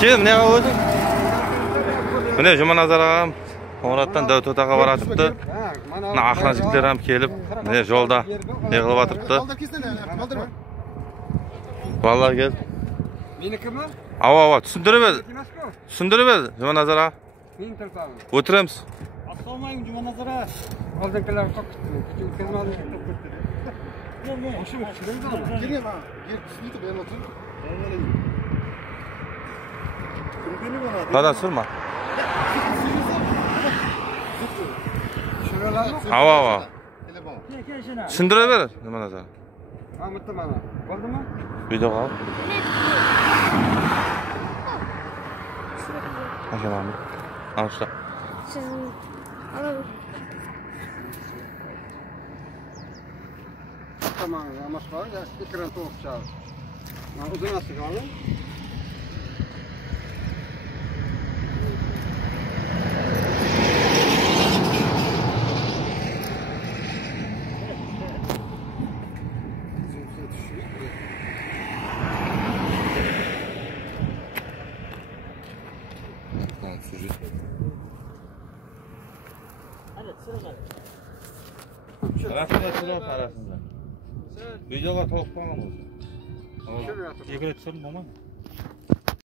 Kim ne oldu? Mine Jumanazar ağam Qo'ng'irotdan Davlat Otaga baratibdi. Mana aqrajiklar ham kelib, mine yo'lda yig'ilib o'tiribdi. Vallahi gel. Menikimi? Ava, tushuntirib ber. Tushuntirib ber, Jumanazar ağam. Men tartamiz. O'tiramiz. Assalomu alaykum Jumanazar ağam. Oldingilar qo'qitdi. Kelmadi. O'sha tushundingizmi? Keling ha. Yer tushunib ber o'tir. Qada surma. Shuralarmi? Ava. Tushuntirib ber, Jumanazar. Ha, bitta mana. Bo'ldimi? Video qol. Aşağıdan. Aşağı. Tamam, ama şu var ya ekran soğuk çağır. Uzun nasıl kaldı? Rasmda arasında. Videoga to'liq qolgan bo'lsa. Yigirib tushirib bo'lmaydi.